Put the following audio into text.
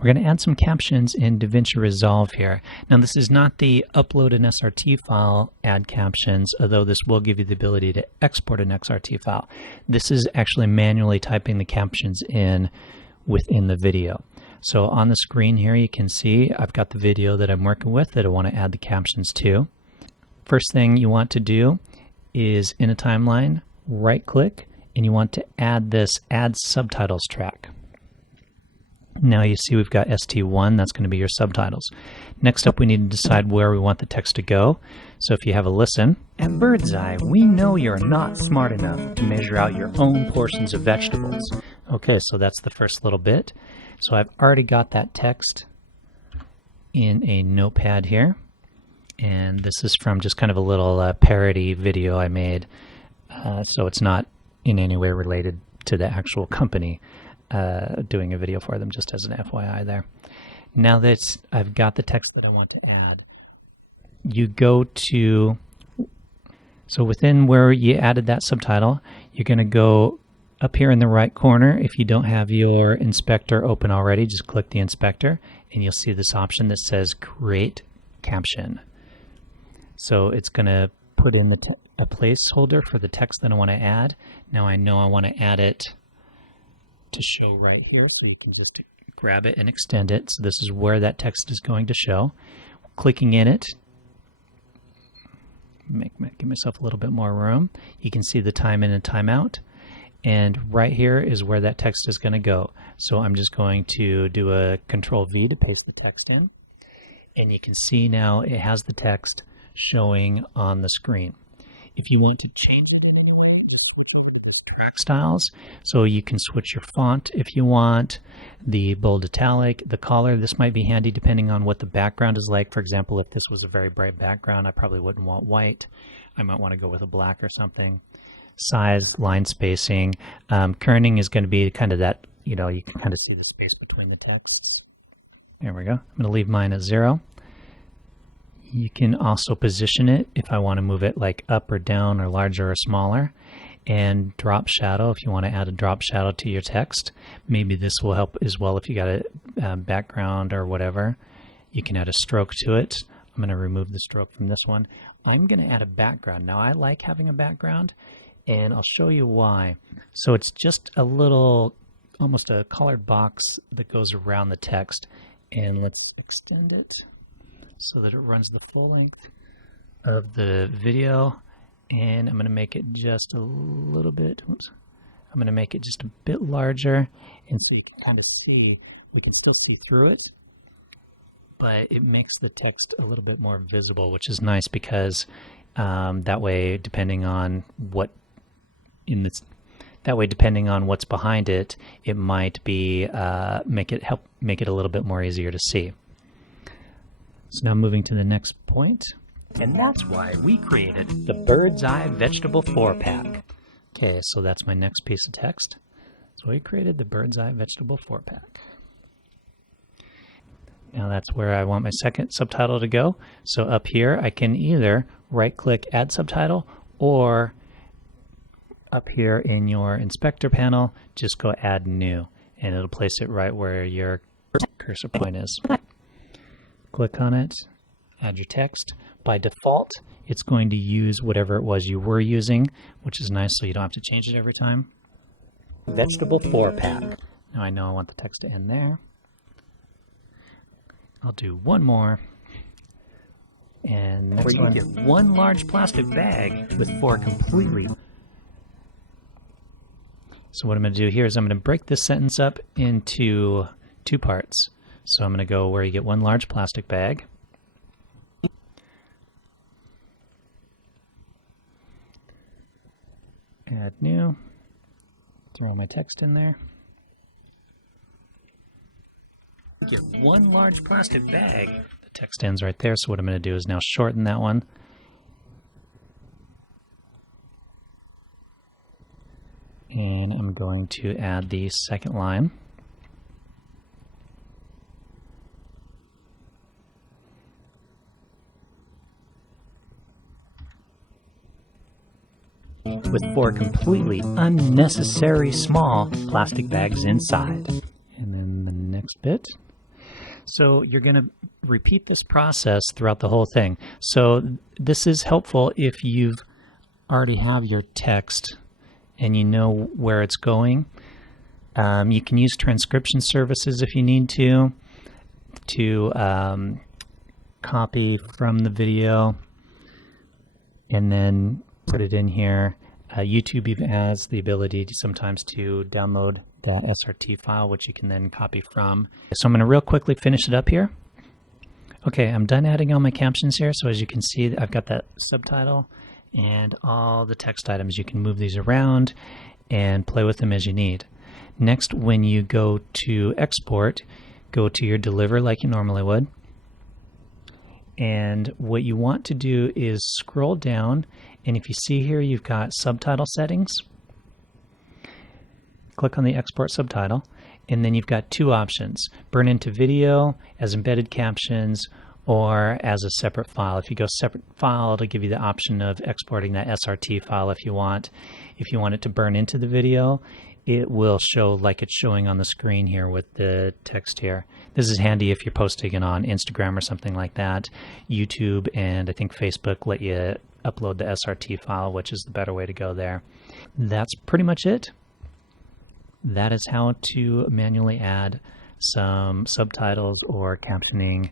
We're going to add some captions in DaVinci Resolve here. Now this is not the upload an SRT file, add captions, although this will give you the ability to export an XRT file. This is actually manually typing the captions in within the video. So on the screen here you can see I've got the video that I'm working with that I want to add the captions to. First thing you want to do is in a timeline, right click, and you want to add this Add Subtitles track. Now you see we've got ST1, that's going to be your subtitles. Next up we need to decide where we want the text to go. So if you have a listen. At Bird's Eye, we know you're not smart enough to measure out your own portions of vegetables. Okay, so that's the first little bit. So I've already got that text in a notepad here. And this is from just kind of a little parody video I made. So it's not in any way related to the actual company. Doing a video for them, just as an FYI there. Now that I've got the text that I want to add, you go to, so within where you added that subtitle, you're going to go up here in the right corner. If you don't have your inspector open already, just click the inspector and you'll see this option that says Create Caption. So it's going to put in a placeholder for the text that I want to add. Now I know I want to add it to show right here, so you can just grab it and extend it. So this is where that text is going to show. Clicking in it, give myself a little bit more room. You can see the time in and time out, and right here is where that text is going to go. So I'm just going to do a Control V to paste the text in, and you can see now it has the text showing on the screen. If you want to change it in any way, just switch over to these track styles. So you can switch your font if you want, the bold italic, the color. This might be handy depending on what the background is like. For example, if this was a very bright background, I probably wouldn't want white. I might want to go with a black or something. Size, line spacing. Kerning is going to be kind of that, you can kind of see the space between the texts. There we go. I'm going to leave mine at 0. You can also position it if I want to move it like up or down or larger or smaller. And drop shadow if you want to add a drop shadow to your text. Maybe this will help as well if you got a background or whatever. You can add a stroke to it. I'm going to remove the stroke from this one. I'm going to add a background. Now I like having a background and I'll show you why. So it's just a little, almost a colored box that goes around the text. And let's extend it so that it runs the full length of the video, and I'm going to make it just a little bit, I'm going to make it just a bit larger, and so you can kind of see, we can still see through it, but it makes the text a little bit more visible, which is nice because that way, depending on what's behind it, it might be make it a little bit more easier to see. So now moving to the next point. And that's why we created the Bird's Eye Vegetable 4-pack. Okay, so that's my next piece of text. So we created the Bird's Eye Vegetable 4-pack. Now that's where I want my second subtitle to go. So up here, I can either right-click Add Subtitle, or up here in your inspector panel, just go Add New, and it'll place it right where your cursor point is. Click on it, add your text. By default, it's going to use whatever it was you were using, which is nice so you don't have to change it every time. Vegetable 4-pack. Now I know I want the text to end there. I'll do one more. And next one, get one large plastic bag with 4 completely. So what I'm going to do here is I'm going to break this sentence up into 2 parts. So I'm going to go where you get one large plastic bag. Add new. Throw my text in there. Get one large plastic bag. The text ends right there, so what I'm going to do is now shorten that one. And I'm going to add the second line. With 4 completely unnecessary small plastic bags inside. And then the next bit, So you're going to repeat this process throughout the whole thing. So this is helpful if you've already have your text and you know where it's going. You can use transcription services if you need to copy from the video and then put it in here. YouTube even has the ability to sometimes to download that SRT file, which you can then copy from. So I'm going to real quickly finish it up here. Okay, I'm done adding all my captions here. So as you can see, I've got that subtitle and all the text items. You can move these around and play with them as you need. Next, when you go to export, go to your deliver like you normally would. And what you want to do is scroll down, and if you see here you've got subtitle settings, click on the export subtitle, and then you've got two options: burn into video as embedded captions or as a separate file. If you go separate file, it'll give you the option of exporting that SRT file if you want. If you want it to burn into the video, it will show like it's showing on the screen here with the text here. This is handy if you're posting it on Instagram or something like that. YouTube and I think Facebook let you upload the SRT file, which is the better way to go there. That's pretty much it. That is how to manually add some subtitles or captioning